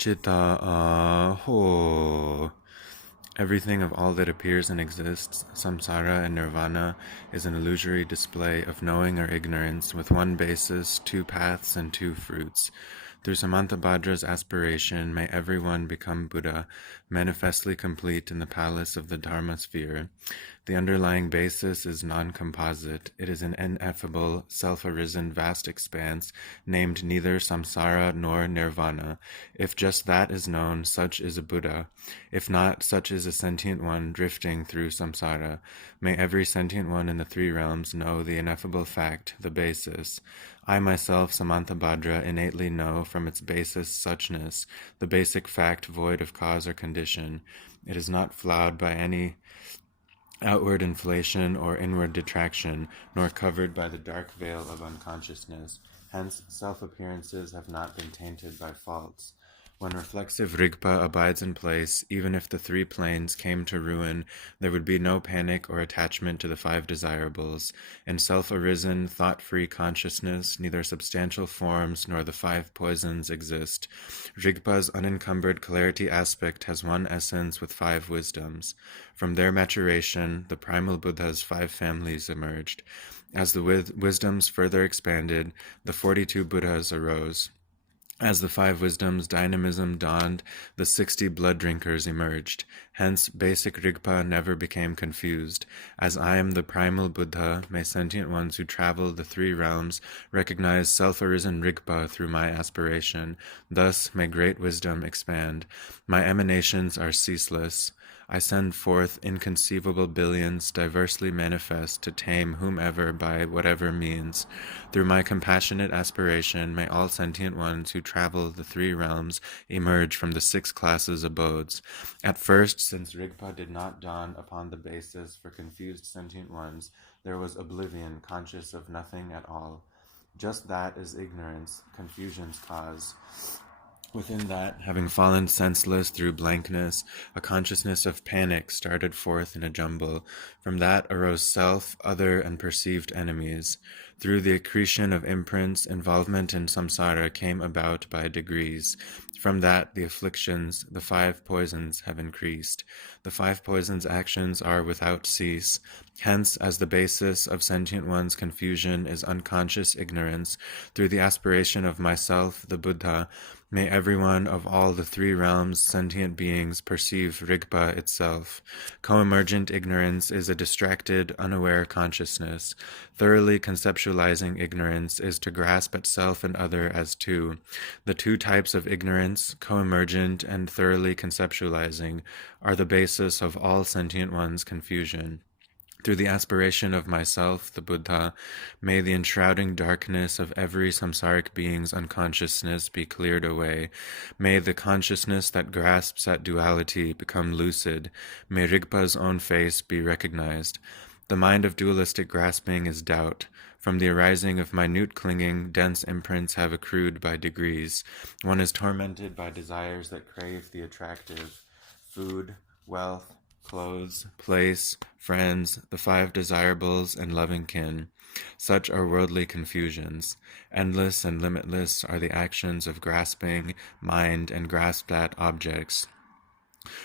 Chitta Aho. Everything of all that appears and exists, samsara and nirvana, is an illusory display of knowing or ignorance with one basis, two paths, and two fruits. Through Samantabhadra's aspiration, may everyone become Buddha, manifestly complete in the palace of the Dharma sphere. The underlying basis is non-composite. It is an ineffable, self-arisen vast expanse, named neither samsara nor nirvana. If just that is known, such is a Buddha. If not, such is a sentient one drifting through samsara. May every sentient one in the three realms know the ineffable fact, the basis. I myself, Samantabhadra, innately know from its basis suchness, the basic fact void of cause or condition. It is not flawed by any outward inflation or inward detraction, nor covered by the dark veil of unconsciousness. Hence, self-appearances have not been tainted by faults. When reflexive Rigpa abides in place, even if the three planes came to ruin, there would be no panic or attachment to the five desirables. In self-arisen, thought-free consciousness, neither substantial forms nor the five poisons exist. Rigpa's unencumbered clarity aspect has one essence with five wisdoms. From their maturation, the primal Buddha's five families emerged. As the wisdoms further expanded, the 42 Buddhas arose. As the five wisdoms' dynamism dawned, the 60 blood drinkers emerged. Hence, basic Rigpa never became confused. As I am the primal Buddha, may sentient ones who travel the three realms recognize self-arisen Rigpa through my aspiration. Thus may great wisdom expand. My emanations are ceaseless. I send forth inconceivable billions, diversely manifest, to tame whomever by whatever means. Through my compassionate aspiration, may all sentient ones who travel the three realms emerge from the 6 classes abodes. At first, since Rigpa did not dawn upon the basis for confused sentient ones, there was oblivion, conscious of nothing at all. Just that is ignorance, confusion's cause. Within that, having fallen senseless through blankness, a consciousness of panic started forth in a jumble. From that arose self, other, and perceived enemies. Through the accretion of imprints, involvement in samsara came about by degrees. From that, the afflictions, the 5 poisons, have increased. The 5 poisons' actions are without cease. Hence, as the basis of sentient one's confusion is unconscious ignorance, through the aspiration of myself, the Buddha, may everyone of all the three realms' sentient beings perceive Rigpa itself. Co-emergent ignorance is a distracted, unaware consciousness. Thoroughly conceptualizing ignorance is to grasp at self and other as two. The 2 types of ignorance, co-emergent and thoroughly conceptualizing, are the basis of all sentient ones' confusion. Through the aspiration of myself, the Buddha, may the enshrouding darkness of every samsaric being's unconsciousness be cleared away. May the consciousness that grasps at duality become lucid. May Rigpa's own face be recognized. The mind of dualistic grasping is doubt. From the arising of minute clinging, dense imprints have accrued by degrees. One is tormented by desires that crave the attractive. Food, wealth, clothes, place, friends, the 5 desirables, and loving kin. Such are worldly confusions. Endless and limitless are the actions of grasping mind and grasped at objects.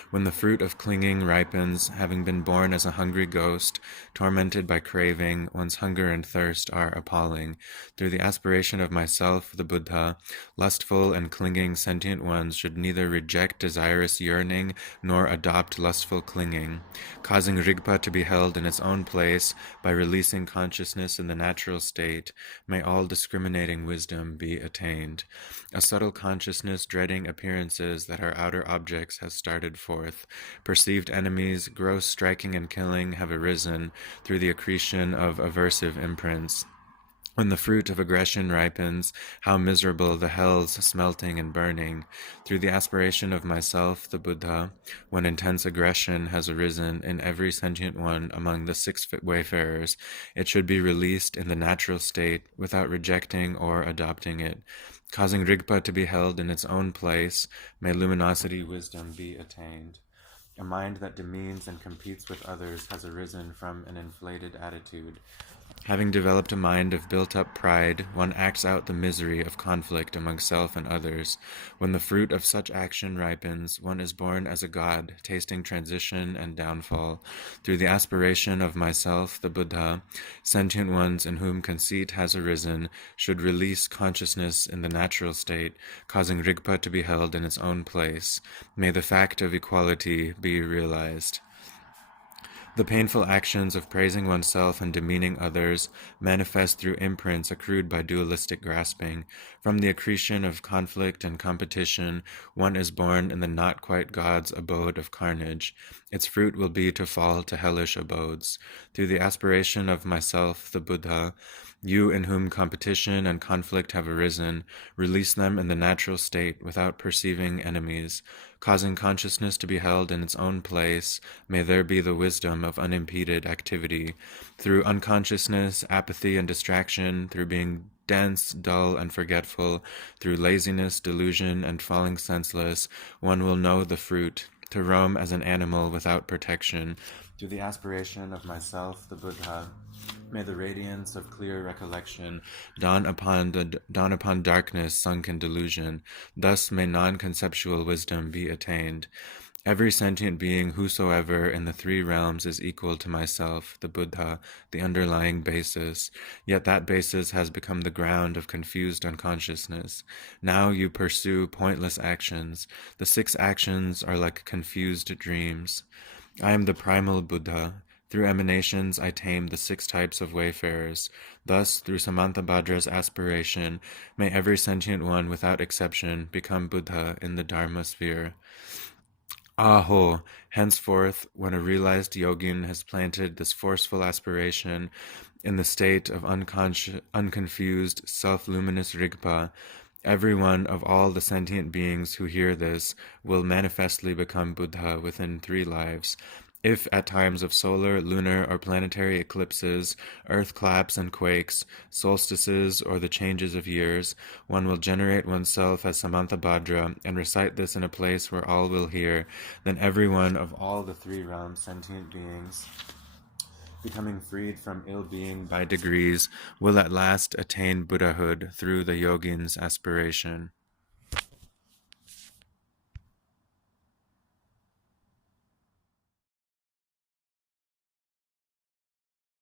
When the fruit of clinging ripens, having been born as a hungry ghost, tormented by craving, one's hunger and thirst are appalling. Through the aspiration of myself, the Buddha, lustful and clinging sentient ones should neither reject desirous yearning nor adopt lustful clinging. Causing Rigpa to be held in its own place by releasing consciousness in the natural state, may all discriminating wisdom be attained. A subtle consciousness dreading appearances that are outer objects has started forth. Perceived enemies, gross striking and killing, have arisen through the accretion of aversive imprints. When the fruit of aggression ripens, how miserable the hells smelting and burning. Through the aspiration of myself, the Buddha, when intense aggression has arisen in every sentient one among the 6 wayfarers, it should be released in the natural state without rejecting or adopting it. Causing Rigpa to be held in its own place, may luminosity wisdom be attained. A mind that demeans and competes with others has arisen from an inflated attitude. Having developed a mind of built-up pride, one acts out the misery of conflict among self and others. When the fruit of such action ripens, one is born as a god, tasting transition and downfall. Through the aspiration of myself, the Buddha, sentient ones in whom conceit has arisen should release consciousness in the natural state, causing Rigpa to be held in its own place. May the fact of equality be realized. The painful actions of praising oneself and demeaning others manifest through imprints accrued by dualistic grasping. From the accretion of conflict and competition, one is born in the not quite God's abode of carnage. Its fruit will be to fall to hellish abodes. Through the aspiration of myself, the Buddha, you in whom competition and conflict have arisen, release them in the natural state without perceiving enemies. Causing consciousness to be held in its own place, may there be the wisdom of unimpeded activity. Through unconsciousness, apathy, and distraction, through being dense, dull, and forgetful, through laziness, delusion, and falling senseless, one will know the fruit, to roam as an animal without protection. Through the aspiration of myself, the Buddha, may the radiance of clear recollection dawn upon darkness sunk in delusion. Thus may non-conceptual wisdom be attained. Every sentient being whosoever in the three realms is equal to myself, the Buddha, the underlying basis. Yet that basis has become the ground of confused unconsciousness. Now you pursue pointless actions. The 6 actions are like confused dreams. I am the primal Buddha. Through emanations I tame the 6 types of wayfarers. Thus, through Samantabhadra's aspiration, may every sentient one without exception become Buddha in the Dharma sphere. Aho! Henceforth, when a realized yogin has planted this forceful aspiration in the state of unconfused, self-luminous Rigpa, every one of all the sentient beings who hear this will manifestly become Buddha within 3 lives. If at times of solar, lunar, or planetary eclipses, earth claps and quakes, solstices, or the changes of years, one will generate oneself as Samantabhadra and recite this in a place where all will hear, then every one of all the 3 realms sentient beings, becoming freed from ill-being by degrees, will at last attain Buddhahood through the yogin's aspiration.